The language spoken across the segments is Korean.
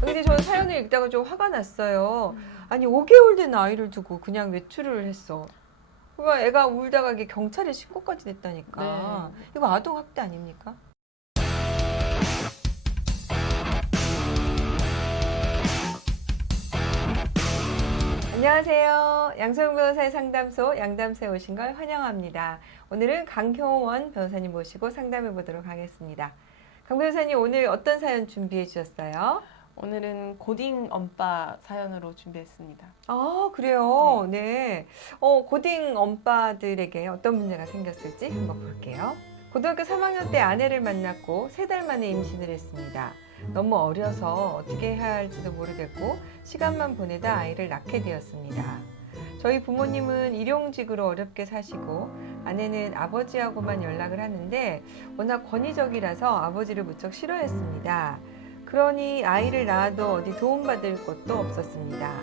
근데 저는 사연을 읽다가 좀 화가 났어요. 아니 5개월 된 아이를 두고 그냥 외출을 했어. 그러니까 애가 울다가 이게 경찰에 신고까지 됐다니까. 네. 이거 아동학대 아닙니까? 안녕하세요. 양소영 변호사의 상담소 양담소에 오신 걸 환영합니다. 오늘은 강효원 변호사님 모시고 상담해 보도록 하겠습니다. 강 변호사님 오늘 어떤 사연 준비해 주셨어요? 오늘은 고딩 엄빠 사연으로 준비했습니다. 아, 그래요? 네. 고딩 엄빠들에게 어떤 문제가 생겼을지 한번 볼게요. 고등학교 3학년 때 아내를 만났고 3달 만에 임신을 했습니다. 너무 어려서 어떻게 해야 할지도 모르겠고 시간만 보내다 아이를 낳게 되었습니다. 저희 부모님은 일용직으로 어렵게 사시고 아내는 아버지하고만 연락을 하는데 워낙 권위적이라서 아버지를 무척 싫어했습니다. 그러니 아이를 낳아도 어디 도움받을 것도 없었습니다.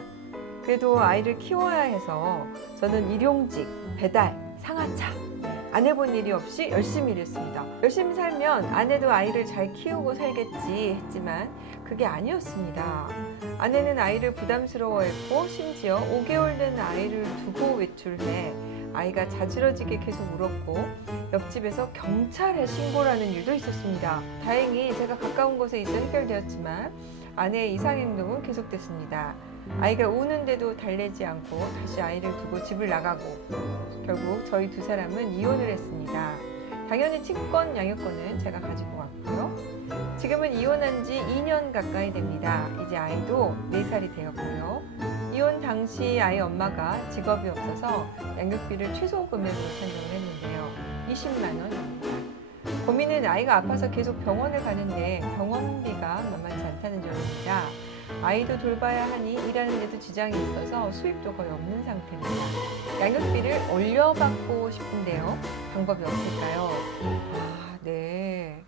그래도 아이를 키워야 해서 저는 일용직, 배달, 상하차 안 해본 일이 없이 열심히 일했습니다. 열심히 살면 아내도 아이를 잘 키우고 살겠지 했지만 그게 아니었습니다. 아내는 아이를 부담스러워했고 심지어 5개월 된 아이를 두고 외출해 아이가 자지러지게 계속 울었고 옆집에서 경찰에 신고를 하는 일도 있었습니다. 다행히 제가 가까운 곳에 있어 해결되었지만 아내의 이상행동은 계속됐습니다. 아이가 우는데도 달래지 않고 다시 아이를 두고 집을 나가고 결국 저희 두 사람은 이혼을 했습니다. 당연히 친권 양육권은 제가 가지고 왔고요. 지금은 이혼한 지 2년 가까이 됩니다. 이제 아이도 4살이 되었고요. 이혼 당시 아이 엄마가 직업이 없어서 양육비를 최소 금액으로 산정을 했는데요. 20만 원입니다. 고민은 아이가 아파서 계속 병원을 가는데 병원비가 만만치 않다는 점입니다. 아이도 돌봐야 하니 일하는 데도 지장이 있어서 수입도 거의 없는 상태입니다. 양육비를 올려받고 싶은데요. 방법이 없을까요? 아, 네.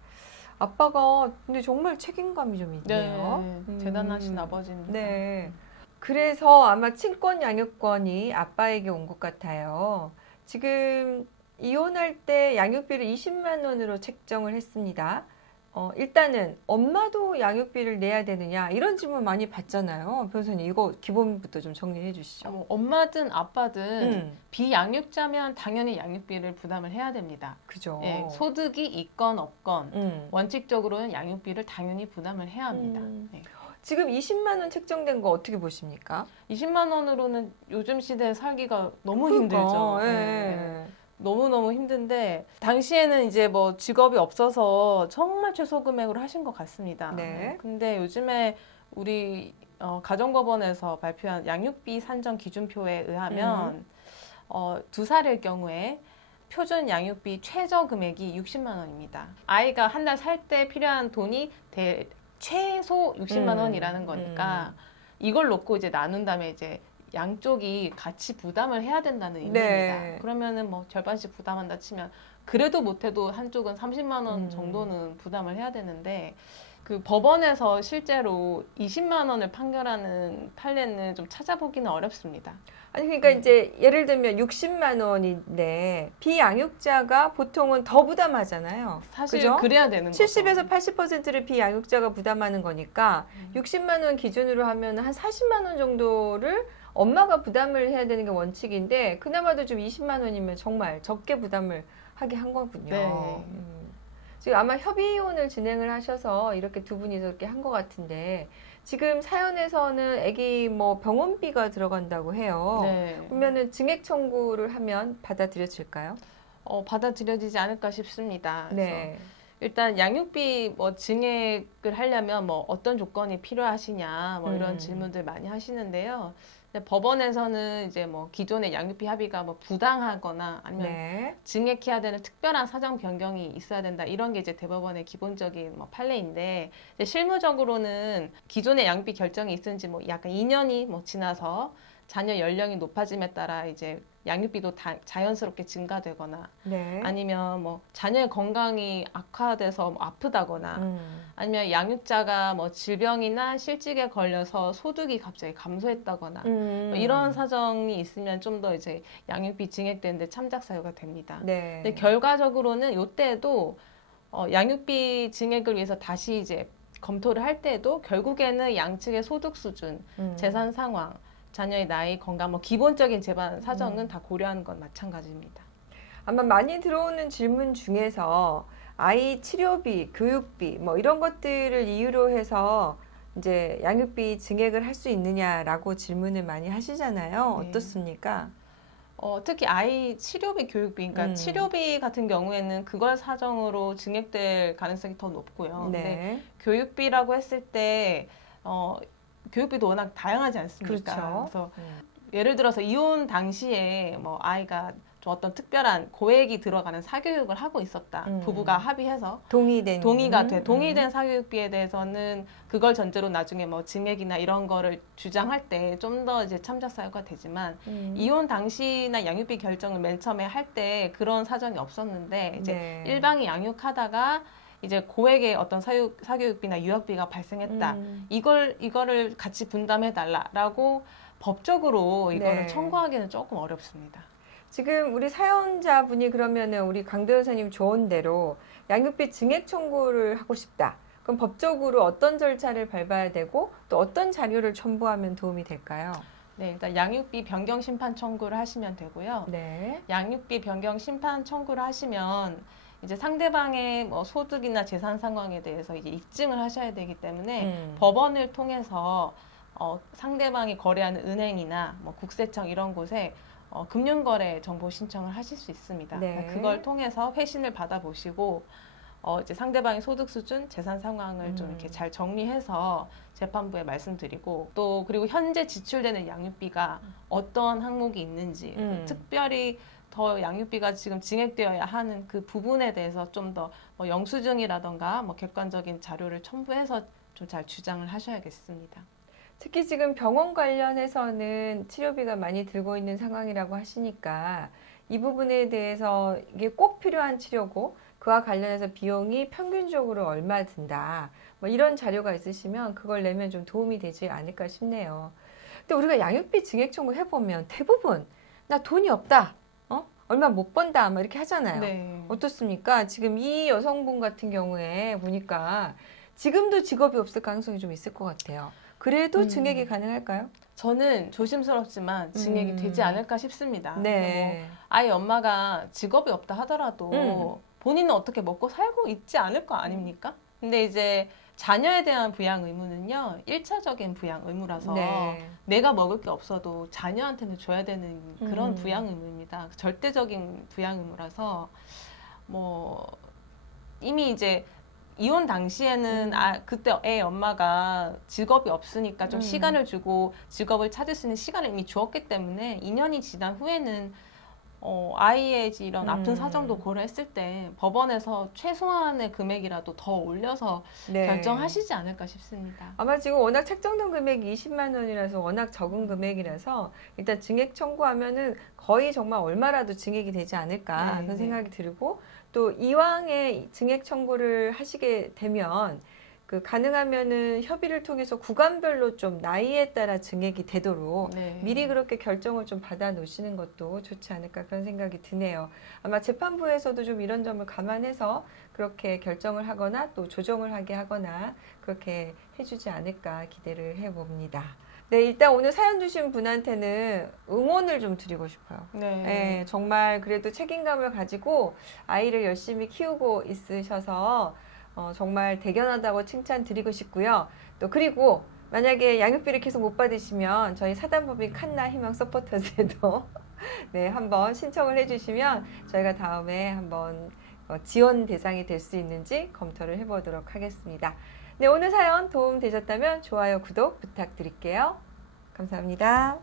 아빠가 근데 정말 책임감이 좀 있네요. 대단하신 아버지입니다. 네. 그래서 아마 친권 양육권이 아빠에게 온 것 같아요. 지금 이혼할 때 양육비를 20만 원으로 책정을 했습니다. 일단은 엄마도 양육비를 내야 되느냐 이런 질문 많이 받잖아요. 변호사님 이거 기본부터 좀 정리해 주시죠. 엄마든 아빠든 비양육자면 당연히 양육비를 부담을 해야 됩니다. 그죠. 예, 소득이 있건 없건 원칙적으로는 양육비를 당연히 부담을 해야 합니다. 네. 지금 20만 원 책정된 거 어떻게 보십니까? 20만 원으로는 요즘 시대에 살기가 너무 그러니까, 힘들죠. 예. 네. 너무너무 힘든데 당시에는 이제 뭐 직업이 없어서 정말 최소 금액으로 하신 것 같습니다. 네. 근데 요즘에 우리 가정법원에서 발표한 양육비 산정 기준표에 의하면 2살일 경우에 표준 양육비 최저 금액이 60만 원입니다. 아이가 한 달 살 때 필요한 돈이 최소 60만 원이라는 거니까 이걸 놓고 이제 나눈 다음에 이제 양쪽이 같이 부담을 해야 된다는 의미입니다. 네. 그러면은 뭐 절반씩 부담한다 치면 그래도 못해도 한쪽은 30만 원 정도는 부담을 해야 되는데 그 법원에서 실제로 20만 원을 판결하는 판례는 좀 찾아보기는 어렵습니다. 아니 그러니까 이제 예를 들면 60만 원인데 비양육자가 보통은 더 부담하잖아요. 사실 그죠? 그래야 되는 거죠. 70에서 80%를 비양육자가 부담하는 거니까 60만 원 기준으로 하면 한 40만 원 정도를 엄마가 부담을 해야 되는 게 원칙인데 그나마도 좀 20만 원이면 정말 적게 부담을 하게 한 거군요. 네. 지금 아마 협의혼을 진행을 하셔서 이렇게 두 분이서 이렇게 한 것 같은데 지금 사연에서는 아기 뭐 병원비가 들어간다고 해요. 네. 그러면은 증액 청구를 하면 받아들여질까요? 받아들여지지 않을까 싶습니다. 그래서 네. 일단 양육비 뭐 증액을 하려면 뭐 어떤 조건이 필요하시냐 뭐 이런 질문들 많이 하시는데요. 근데 법원에서는 이제 뭐 기존의 양육비 합의가 뭐 부당하거나 아니면 네. 증액해야 되는 특별한 사정 변경이 있어야 된다 이런 게 이제 대법원의 기본적인 뭐 판례인데 이제 실무적으로는 기존의 양육비 결정이 있은지 뭐 약간 2년이 뭐 지나서 자녀 연령이 높아짐에 따라 이제 양육비도 자연스럽게 증가되거나 네. 아니면 뭐 자녀의 건강이 악화돼서 뭐 아프다거나 아니면 양육자가 뭐 질병이나 실직에 걸려서 소득이 갑자기 감소했다거나 뭐 이런 사정이 있으면 좀 더 이제 양육비 증액되는데 참작 사유가 됩니다. 네. 근데 결과적으로는 이때도 양육비 증액을 위해서 다시 이제 검토를 할 때에도 결국에는 양측의 소득 수준, 재산 상황, 자녀의 나이, 건강, 뭐 기본적인 재반 사정은 다 고려하는 건 마찬가지입니다. 아마 많이 들어오는 질문 중에서 아이 치료비, 교육비 뭐 이런 것들을 이유로 해서 이제 양육비 증액을 할 수 있느냐라고 질문을 많이 하시잖아요. 네. 어떻습니까? 특히 아이 치료비, 교육비, 그러니까 치료비 같은 경우에는 그걸 사정으로 증액될 가능성이 더 높고요. 근데 네. 교육비라고 했을 때 교육비도 워낙 다양하지 않습니까? 그렇죠. 그래서 예를 들어서 이혼 당시에 뭐 아이가 좀 어떤 특별한 고액이 들어가는 사교육을 하고 있었다. 부부가 합의해서 동의된 사교육비에 대해서는 그걸 전제로 나중에 뭐 증액이나 이런 거를 주장할 때 좀 더 이제 참작 사유가 되지만 이혼 당시나 양육비 결정을 맨 처음에 할 때 그런 사정이 없었는데 이제 네. 일방이 양육하다가 이제 고액의 어떤 사교육비나 유학비가 발생했다. 이거를 같이 분담해 달라라고 법적으로 이거를 네. 청구하기는 조금 어렵습니다. 지금 우리 사연자분이 그러면은 우리 강 변호사님 조언대로 양육비 증액 청구를 하고 싶다. 그럼 법적으로 어떤 절차를 밟아야 되고 또 어떤 자료를 첨부하면 도움이 될까요? 네, 일단 양육비 변경 심판 청구를 하시면 되고요. 네. 양육비 변경 심판 청구를 하시면 이제 상대방의 뭐 소득이나 재산 상황에 대해서 이제 입증을 하셔야 되기 때문에 법원을 통해서 상대방이 거래하는 은행이나 뭐 국세청 이런 곳에 금융거래 정보 신청을 하실 수 있습니다. 네. 그걸 통해서 회신을 받아보시고 이제 상대방의 소득 수준, 재산 상황을 좀 이렇게 잘 정리해서 재판부에 말씀드리고 또 그리고 현재 지출되는 양육비가 어떤 항목이 있는지 특별히 더 양육비가 지금 증액되어야 하는 그 부분에 대해서 좀 더 뭐 영수증이라던가 뭐 객관적인 자료를 첨부해서 좀 잘 주장을 하셔야겠습니다. 특히 지금 병원 관련해서는 치료비가 많이 들고 있는 상황이라고 하시니까 이 부분에 대해서 이게 꼭 필요한 치료고 그와 관련해서 비용이 평균적으로 얼마 든다. 뭐 이런 자료가 있으시면 그걸 내면 좀 도움이 되지 않을까 싶네요. 근데 우리가 양육비 증액 청구 해보면 대부분 나 돈이 없다. 얼마 못 번다. 막 이렇게 하잖아요. 네. 어떻습니까? 지금 이 여성분 같은 경우에 보니까 지금도 직업이 없을 가능성이 좀 있을 것 같아요. 그래도 증액이 가능할까요? 저는 조심스럽지만 증액이 되지 않을까 싶습니다. 네. 뭐 아이 엄마가 직업이 없다 하더라도 본인은 어떻게 먹고 살고 있지 않을 거 아닙니까? 근데 이제 자녀에 대한 부양 의무는요, 1차적인 부양 의무라서 네. 내가 먹을 게 없어도 자녀한테는 줘야 되는 그런 부양 의무입니다. 절대적인 부양 의무라서 뭐 이미 이제 이혼 당시에는 그때 애 엄마가 직업이 없으니까 좀 시간을 주고 직업을 찾을 수 있는 시간을 이미 주었기 때문에 2년이 지난 후에는 아이의 이런 아픈 사정도 고려했을 때 법원에서 최소한의 금액이라도 더 올려서 네. 결정하시지 않을까 싶습니다. 아마 지금 워낙 책정된 금액이 20만 원이라서 워낙 적은 금액이라서 일단 증액 청구하면은 거의 정말 얼마라도 증액이 되지 않을까 네, 그런 생각이 들고 또 이왕에 증액 청구를 하시게 되면 그 가능하면은 협의를 통해서 구간별로 좀 나이에 따라 증액이 되도록 네. 미리 그렇게 결정을 좀 받아 놓으시는 것도 좋지 않을까 그런 생각이 드네요. 아마 재판부에서도 좀 이런 점을 감안해서 그렇게 결정을 하거나 또 조정을 하게 하거나 그렇게 해주지 않을까 기대를 해봅니다. 네, 일단 오늘 사연 주신 분한테는 응원을 좀 드리고 싶어요. 네. 네, 정말 그래도 책임감을 가지고 아이를 열심히 키우고 있으셔서 정말 대견하다고 칭찬드리고 싶고요. 또 그리고 만약에 양육비를 계속 못 받으시면 저희 사단법인 칸나 희망 서포터즈에도 네, 한번 신청을 해주시면 저희가 다음에 한번 지원 대상이 될 수 있는지 검토를 해보도록 하겠습니다. 네, 오늘 사연 도움 되셨다면 좋아요, 구독 부탁드릴게요. 감사합니다.